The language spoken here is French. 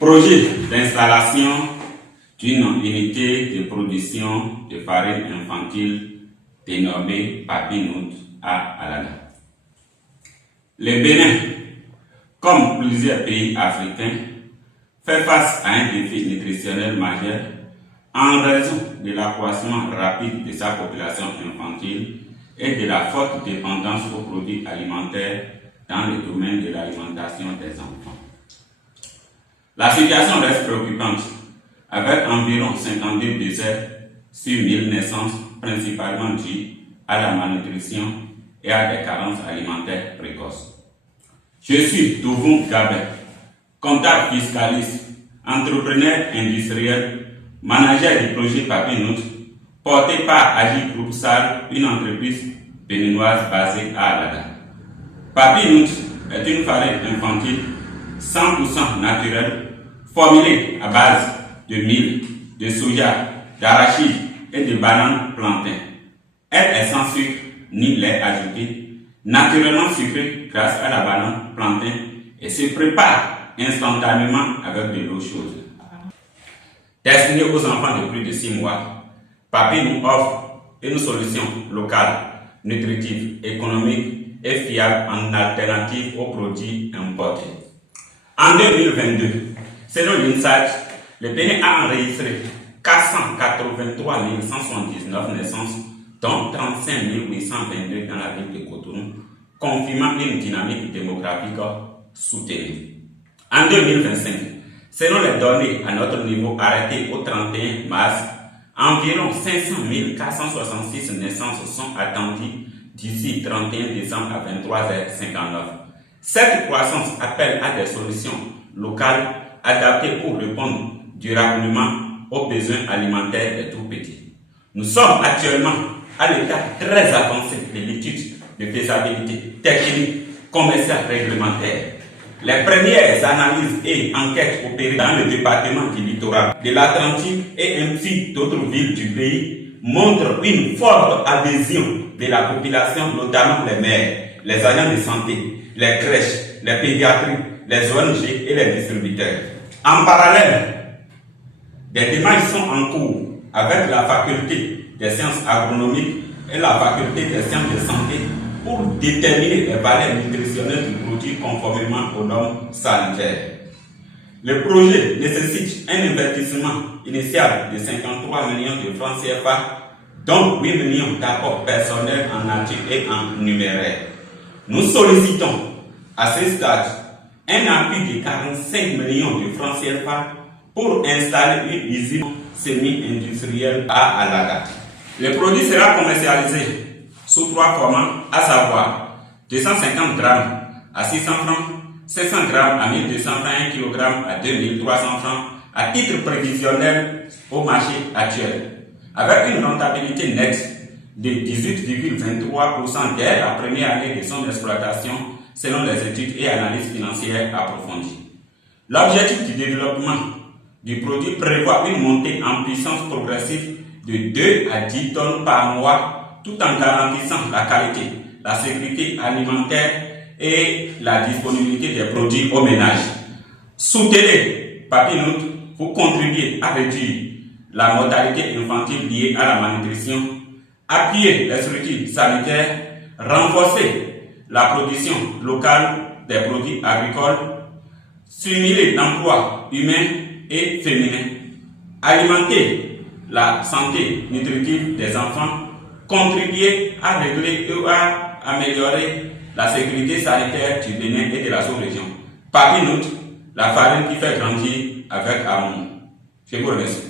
Projet d'installation d'une unité de production de farine infantile dénommée Papinout à Alaga. Le Bénin, comme plusieurs pays africains, fait face à un défi nutritionnel majeur en raison de l'accroissement rapide de sa population infantile et de la forte dépendance aux produits alimentaires dans le domaine de l'alimentation des enfants. La situation reste préoccupante, avec environ 52 décès sur 1000 naissances, principalement dues à la malnutrition et à des carences alimentaires précoces. Je suis Douvoum Gabet, comptable fiscaliste, entrepreneur industriel, manager du projet Papinout, porté par Agi Group SAL, une entreprise béninoise basée à Alaga. Papinout est une farine infantile 100% naturelle, formulée à base de mil, de soja, d'arachide et de bananes plantains. Elle est sans sucre ni lait ajouté, naturellement sucrée grâce à la banane plantain et se prépare instantanément avec de l'eau chaude. Destinée aux enfants de plus de 6 mois, Papinout offre une solution locale, nutritive, économique et fiable en alternative aux produits importés. En 2022, selon l'INSAT, le Bénin a enregistré 483 179 naissances, dont 35 822 dans la ville de Cotonou, confirmant une dynamique démographique soutenue. En 2025, selon les données à notre niveau arrêtées au 31 mars, environ 500 466 naissances sont attendues d'ici 31 décembre à 23h59. Cette croissance appelle à des solutions locales adaptées pour répondre durablement aux besoins alimentaires des tout-petits. Nous sommes actuellement à l'étape très avancé de l'étude de faisabilité technique, commerciale, réglementaire. Les premières analyses et enquêtes opérées dans le département du littoral de l'Atlantique et ainsi d'autres villes du pays montrent une forte adhésion de la population, notamment les mères, les agents de santé, les crèches, les pédiatries, les ONG et les distributeurs. En parallèle, des démarches sont en cours avec la faculté des sciences agronomiques et la faculté des sciences de santé pour déterminer les valeurs nutritionnelles du produit conformément aux normes sanitaires. Le projet nécessite un investissement initial de 53 millions de francs CFA, dont 8 millions d'apports personnels en nature et en numéraire. Nous sollicitons à ce stade un appui de 45 millions de francs CFA pour installer une usine semi-industrielle à Alaga. Le produit sera commercialisé sous 3 formats, à savoir 250 grammes à 600 francs, 700 grammes à 1200 francs, 1 kg à 2300 francs, à titre prévisionnel au marché actuel, avec une rentabilité nette de 18,23% dès la première année de son exploitation, selon les études et analyses financières approfondies. L'objectif du développement du produit prévoit une montée en puissance progressive de 2 à 10 tonnes par mois, tout en garantissant la qualité, la sécurité alimentaire et la disponibilité des produits aux ménages. Soutenez Papinout pour contribuer à réduire la mortalité infantile liée à la malnutrition, appuyer les structures sanitaires, renforcer la production locale des produits agricoles, stimuler l'emploi humain et féminin, alimenter la santé nutritive des enfants, contribuer à régler et à améliorer la sécurité sanitaire du Bénin et de la sous-région. Papinout, la farine qui fait grandir avec amour. Je vous remercie.